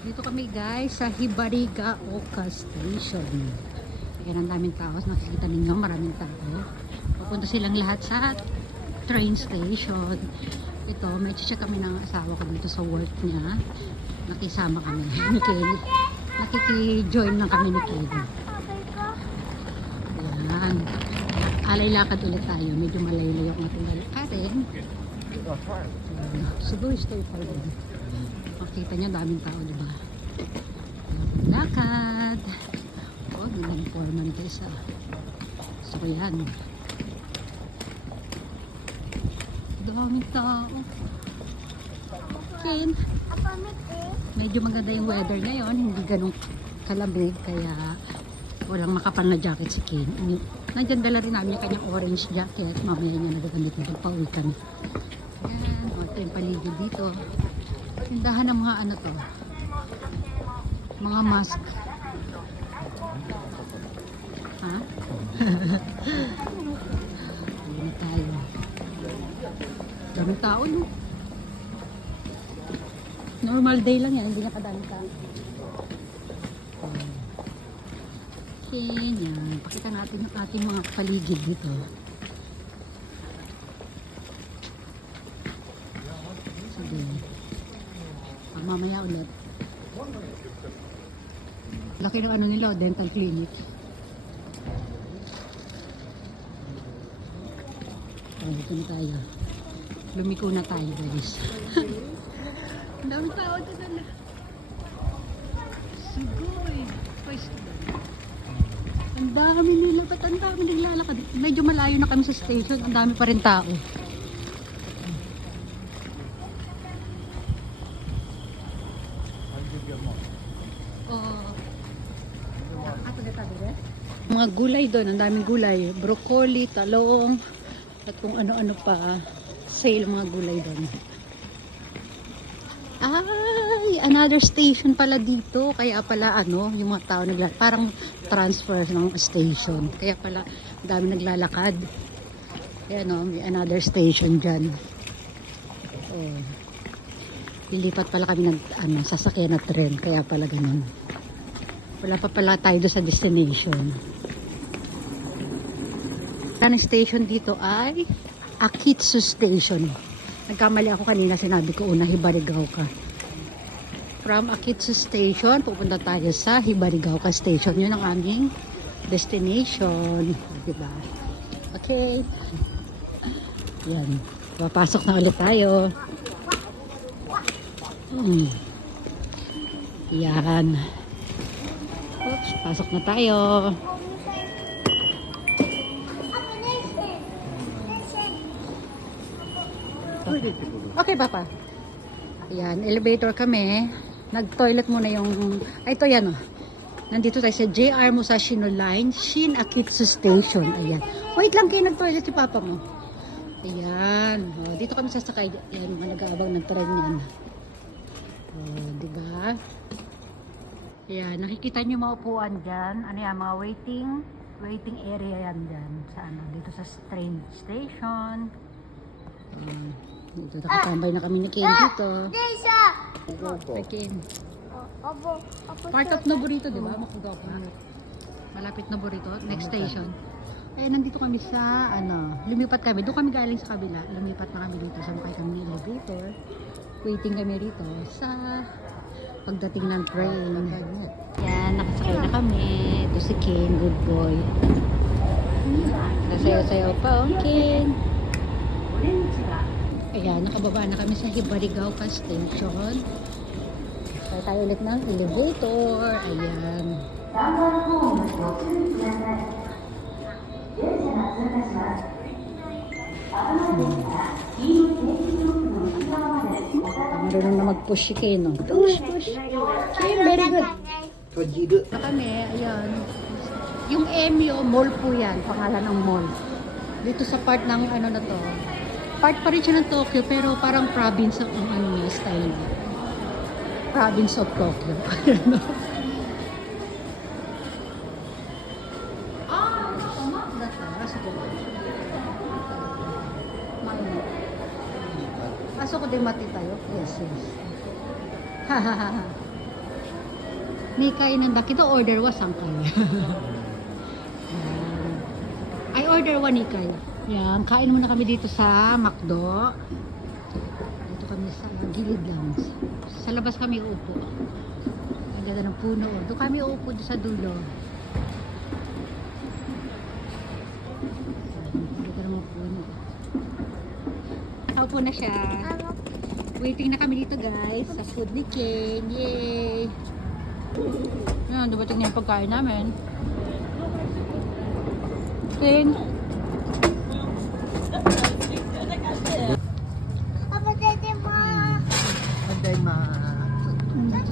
Dito kami guys sa Hibarigaoka Station. Ayan ang daming tao. Nakikita ninyo maraming tao. Pupunta silang lahat sa train station. Ito, may check kami ng asawa ko dito sa work niya. Nakisama kami. Nakiki-join lang kami ni Kelly. Ayan. Alay lakad ulit tayo. Medyo malayo-layo ang ating lalakarin. Siguro stay pa rin. Makita nyo, daming tao, diba? Lakad. Oh, nilang foreman guys, ah. So, yan. Daming tao. Ken, medyo maganda yung weather ngayon. Hindi ganun kalamig, kaya walang makapal na jacket si Ken. Nandiyan dala rin namin yung kanyang orange jacket. Mamaya niya nagagamit nito. Pauwi kami. Yan. O, ito yung paligid dito. Tindahan ng mga ano to, mga mask. Ha? Hindi na tayo. Daming tao, no? Normal day lang yan, hindi na kadami tao. Okay, yan. Pakita natin yung ating mga paligid dito. Sige. Mamaya ulit. Laki ng ano nila, dental clinic. Dito na tayo. Lumiko na tayo guys. Ang dami tao dito na. Sigoy. Ang dami nila. Ba't ang dami naglalakad? Medyo malayo na kami sa station. Ang dami pa rin tao. Mga gulay doon, ang daming gulay, broccoli, talong, at kung ano-ano pa, sale mga gulay doon. Ay, another station pala dito, kaya pala ano, yung mga tao parang transfer ng station, kaya pala dami naglalakad. Kaya no, may another station dyan. Oh. Lilipat pala kami ng sasakyan na tren, kaya pala ganun. Wala pa pala tayo doon sa destination. Ang station dito ay Akitsu Station. Nagkamali ako kanina, sinabi ko una Hibarigaoka. From Akitsu Station, pupunta tayo sa Hibarigaoka Station. Yun ang aming destination. Diba? Okay. Yan. Papasok na ulit tayo. Yan. Oops, pasok na tayo. Okay, Papa. Ayan, elevator kami. Nag-toilet muna yung... Ay, ito yan, oh. Nandito tayo sa JR Musashi no Line, Shin Akitsu Station. Ayan. Wait lang kayo, nag-toilet si Papa mo. Ayan. Oh, dito kami sasakay. Ayan, mga nag-aabang ng tren yan. Oh, diba? Ayan, nakikita nyo mga upuan dyan. Ano yan, mga waiting area yan dyan. Sa ano, dito sa train station. Dito nakatambay na kami ni Ken dito. Hi Ken. Part of Noborito, di ba? Makugaw pa. Malapit Noborito, next station. Eh, nandito kami sa, lumipat kami. Doon kami galing sa kabila. Lumipat na kami dito. Sumakay kami ng elevator. Waiting kami rito sa pagdating ng train. Yan, nakasakay na kami. Ito si Ken, good boy. Nasayaw-sayaw pa, Ken. Ayan, nakababa na kami sa Hibarigaoka Station. Kaya tayo ulit ng elevator. Ayan. Marunong na mag-push si Ken, no? Push. Ken, very good. Kami, ayan. Yung Emyo, mall po yan. Pangalan ng mall. Dito sa part ng ano na to. Part pa rin siya ng Tokyo, pero parang province of ang style. Province of Tokyo. Pasok ko din mati tayo. Yes. Nikay nandaki to order wa sangkay. I order one nikay. Yan, kain muna kami dito sa McDo. Dito kami sa gilid lang. Sa labas kami uupo. Ang ganda ng puno. Doon kami uupo doon sa dulo. Ang ganda ng mga puno. Nakaupo na siya. Waiting na kami dito guys sa food ni Kane. Yay! Ayan, dumating na yung pagkain namin. Kane.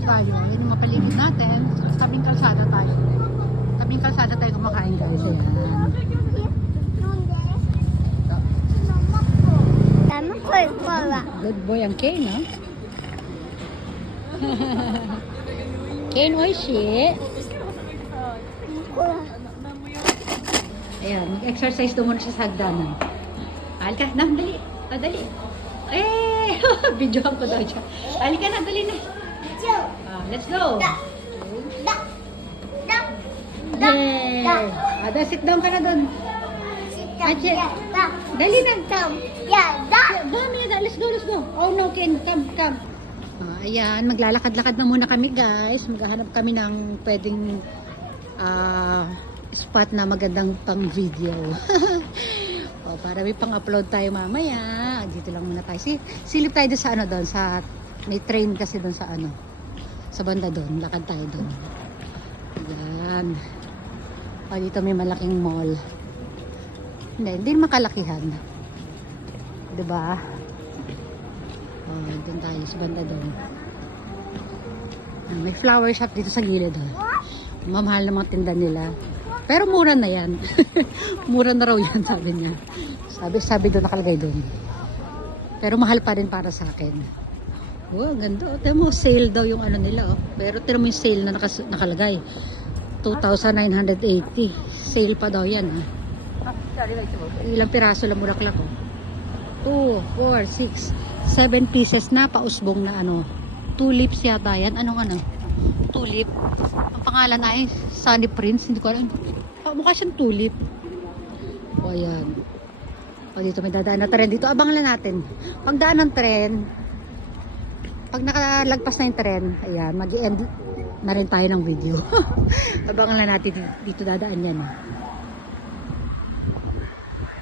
Tayo. Yun yung mapaligid natin. Tabing kalsada tayo. Tabing kalsada tayo kumakain guys. Ayan. Good boy ang Kane, no? Kane, oishi. Ayan, mag-exercise doon muna siya sa hagdanan. Halika, na, dali. Dali. Eh, videohan ko daw siya. Halika na, dali na. Let's go. Yay! Sit down ka na doon. Dali na. Dami na. Let's go. Oh no, Ken. Come. Ayan, maglalakad-lakad na muna kami guys. Maghahanap kami ng pwedeng spot na magandang pang video. Para may pang-upload tayo mamaya. Dito lang muna tayo. Silip tayo doon sa doon sa may train kasi doon sa sa banda doon. Lakad tayo doon. Ayan. Dito may malaking mall. Hindi makalakihan. Diba? Doon tayo sa banda doon. May flower shop dito sa gilid. Mamahal na mga tinda nila. Pero mura na yan. Mura na raw yan, sabi niya. Sabi doon, nakalagay doon. Pero mahal pa rin para sa akin. Oh, ganda. Tignan mo, sale daw yung nila. Pero tignan mo yung sale na nakalagay. 2,980. Sale pa daw yan. Ilang piraso lang mulaklak. 2, 4, 6, 7 pieces na pausbong na tulips yata yan. Anong tulip. Ang pangalan ay Sunny Prince. Hindi ko alam. Mukha siyang tulip. O ayan. Dito may dadaan na tren. Dito abangan lang natin. Pagdaan ng tren, pag nakalagpas na yung tren, ayan, mag-end na rin tayo ng video. Abangan lang natin dito dadaan yan.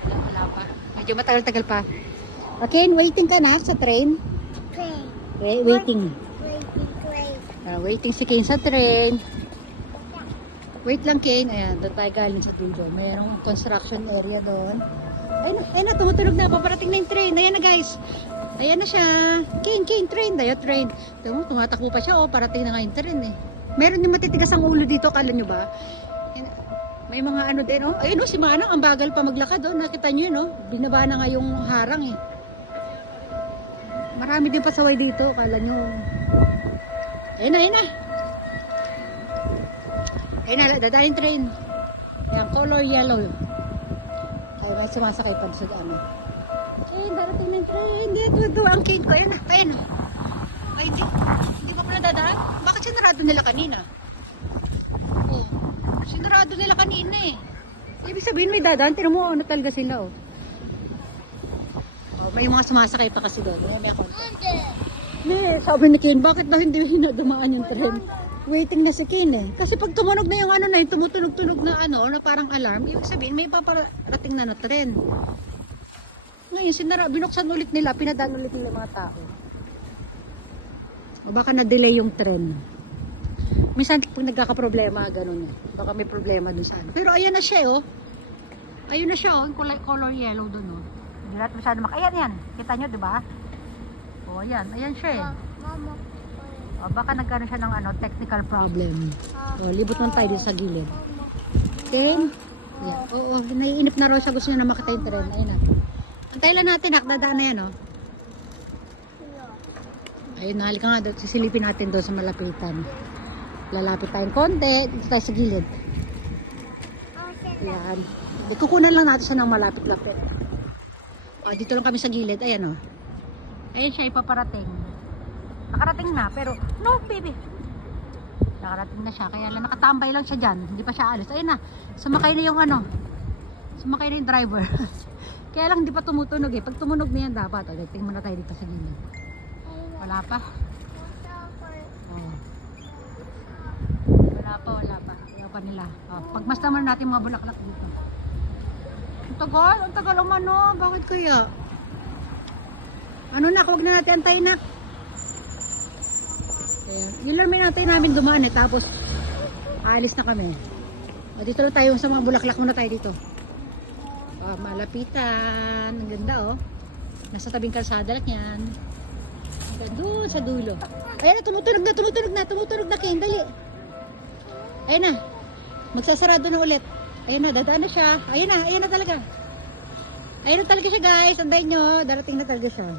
Wala pa. Medyo matagal-tagal pa. Okay, waiting ka na sa train? Okay, waiting. Waiting si Kane sa train. Wait lang Kane. Ayan, doon tayo galing sa dulo. Mayroong construction area doon. Ayun na, tumutunog na. Paparating na yung train. Ayan na guys. Ayan na siya. Kane, train. Train. Tumatakbo pa siya. Parating na nga yung train eh. Meron yung matitigas ang ulo dito. Kala nyo ba? May mga din. Ayun si Manang. Ang bagal pa maglakad. Nakita nyo yun. Binaba na nga yung harang eh. Marami din pasaway dito. Kala nyo. Ayun na. Ayun na, dadalhin train. Ayan, color yellow. Ayun na, sumasakay pa sa Kane, darating ng train. Dito, ang Kane ko. Ayun na. Ay, hindi ba pala dadaan? Bakit sinarado nila kanina? Sinarado nila kanina eh. Ibig sabihin may dadaan. Tira mo, talaga sila may mga sumasakay pa kasi doon. May ako. Sabi ni Kane, bakit daw hindi dumaan yung tren? Waiting na si Kane eh. Kasi pag tumunog na yung yung tumutunog-tunog na na parang alarm, ibig sabihin may paparating na tren. Ngayon, binuksan ulit nila, pinadaan ulit nila mga tao. O baka na-delay yung tren. Minsan pag nagkakaproblema, ganun eh. Baka may problema dun saan. Pero ayan na siya Ayun na siya color yellow dun Hindi natin masyado Ayan. Kita nyo, diba? Ayan siya eh. Baka nagkaroon siya ng technical problem. Libot man tayo dito sa gilid. Then, naiinip na raw siya. Gusto niya na makita yung tren. Ayun na. Antay lang natin, dadaan na yan Ayun na, halika nga doon. Sisilipin natin doon sa malapitan. Lalapit tayong konti. Dito tayo sa gilid. Ayan. Kukunan lang natin siya ng malapit-lapit. Dito lang kami sa gilid. Ayan Ayan siya ipaparating. Nakarating na, pero no baby. Nakarating na siya. Kaya lang nakatambay lang siya dyan. Hindi pa siya alis. Ayun na. Sumakay na yung ano. Sumakay na yung driver. Kaya lang hindi pa tumutunog eh. Pag tumunog na yan dapat. O, tingnan muna tayo dito sa gilid. Wala pa. Oh. Wala pa. Ayaw pa nila. Oh, pagmasdan muna natin mga bulaklak dito. Ang tagal umano. Bakit kaya? Ano na, huwag na natin antayin na. Ayan. Yun lang may natin namin dumaan eh. Tapos, aalis na kami. O, dito lang tayo sa mga bulaklak muna tayo dito. Malapitan. Ang ganda oh. Nasa tabing kalsada lang yan. Doon sa dulo. Ayan na, tumutunog na, Ken. Dali. Ayan na. Magsasarado na ulit. Ayan na, dadaan na siya. Ayan na talaga. Ayan na talaga siya guys. Andayin nyo. Darating na talaga siya.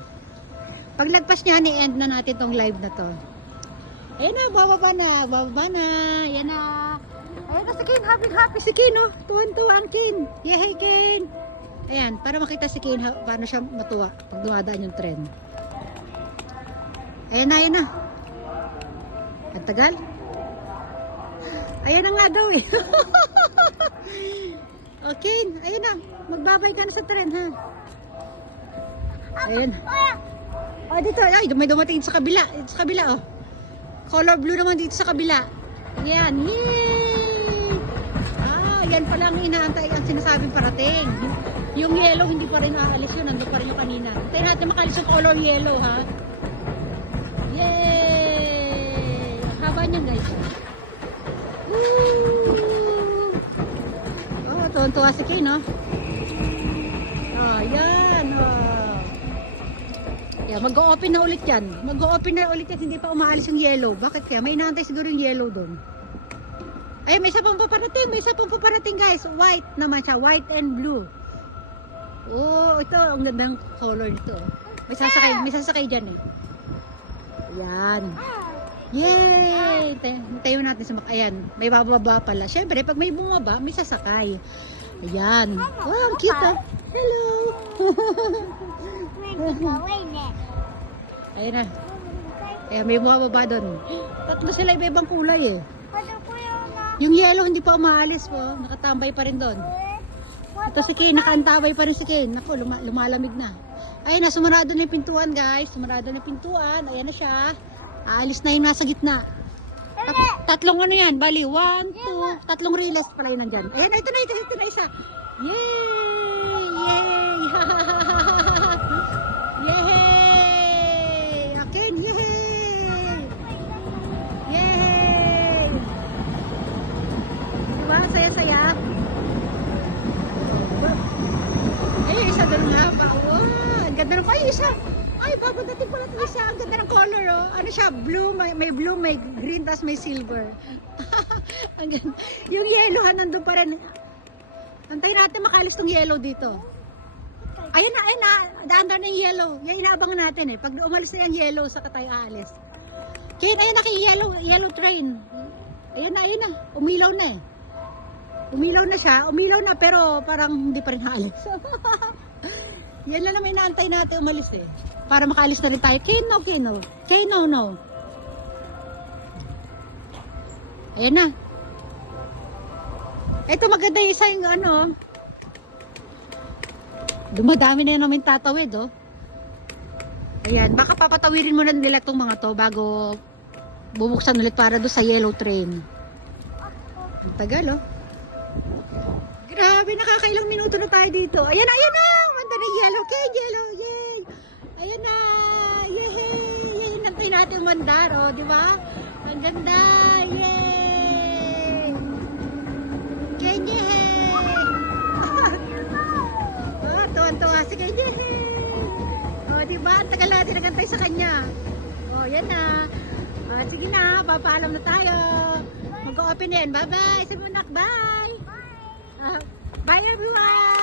Pag lagpas niya, i-end na natin tong live na to. Ayan na, bababa na. Ayan na. Ayan na si Ken. Happy si Ken oh. Tuwan-tuwan Ken. Yay Ken. Ayan, para makita si Ken paano siya matuwa pag dumadaan yung tren. Ayan na. Ang tagal. Ayan na nga daw eh. Okay, ayun na. Magbabay ka na sa tren ha. Ayun. Oh, dito. Ay, may dumating sa kabila. Sa kabila oh. Color blue naman dito sa kabila. Ayan. Yay! Yan pala ang inaantay ang sinasabing parating. Yung yellow hindi pa rin aalis yun. Nandun pa rin yung kanina. Tayo natin makalis yung color yellow ha. Yay! Haba niyan guys. Woo! Oh, tuwan-tuwa si Kay, no? Oh, yan. Oh. Yeah, mag-o-open na ulit yan. Hindi pa umaalis yung yellow. Bakit kaya? May inaantay siguro yung yellow doon. Ay, may isa pang paparating guys. White naman siya. White and blue. Oh, ito. Ang gandang color nito. May sasakay dyan eh. Ayan. Yay! Tayo natin sa ayan, may bababa pala. Siyempre, pag may bumaba, may sasakay. Ayan. Wow, ang cute ah. Hello! Ayan na. Ayan, may bumaba doon. Tatlo sila iba-ibang kulay eh. Yung yellow hindi pa umaalis po. Nakatambay pa rin doon. Ito si Ken, nakaantabay pa rin si Ken. Naku, lumalamig na. Ayun na, sumarado na yung pintuan guys. Ayan na siya. Aalis na yung nasa gitna. Tatlong ano yan, bali, 1, 2, tatlong relays pala yun nandyan. Ayan, ito na isa. Yay! Yay! Akin, yay! Yay! Diba, saya-saya? Eh, isa doon nga pa. Wow, ang ganda na pa yung isa. Ay, babadating pala ito isa. Ang ganda ng color, oh. Ano siya? Blue, may blue, may green, tas may silver. Ang ganda. Yung yellow, nandun pa rin. Antayin natin makalis tong yellow dito. Ayun na. Daan na yung yellow. Yan inaabangan natin eh. Pag umalis na yung yellow, saka tayo aalis. Ken, ayun na kay yellow train. Ayun na. Umilaw na eh. Umilaw na pero parang hindi pa rin aalis. Yan lang naman inaantay natin umalis eh. Para makaalis na rin tayo. Ken, no. Say no. Ayan na. Ito maganda yung isa yung ano. Dumadami na yan namin tatawid oh. Ayan, baka papatawirin muna nila itong mga to bago bubuksan ulit para doon sa yellow train. Ang tagal oh. Grabe, nakakailang minuto na tayo dito. Ayan na. Manda na yellow. Ken, yellow. Yay. Ayan na. Yay. Nantay natin yung mandar, oh, di ba? Ang ganda. Yay. Ken, yay. Oh, tuwan-tuwa si Ken, yay. Oh, di ba? Ang tagal natin nagantay sa kanya. Oh, yan na. Sige na, papaalam na tayo. Mag-open din. Bye-bye. Simunak, bye. Bye everyone!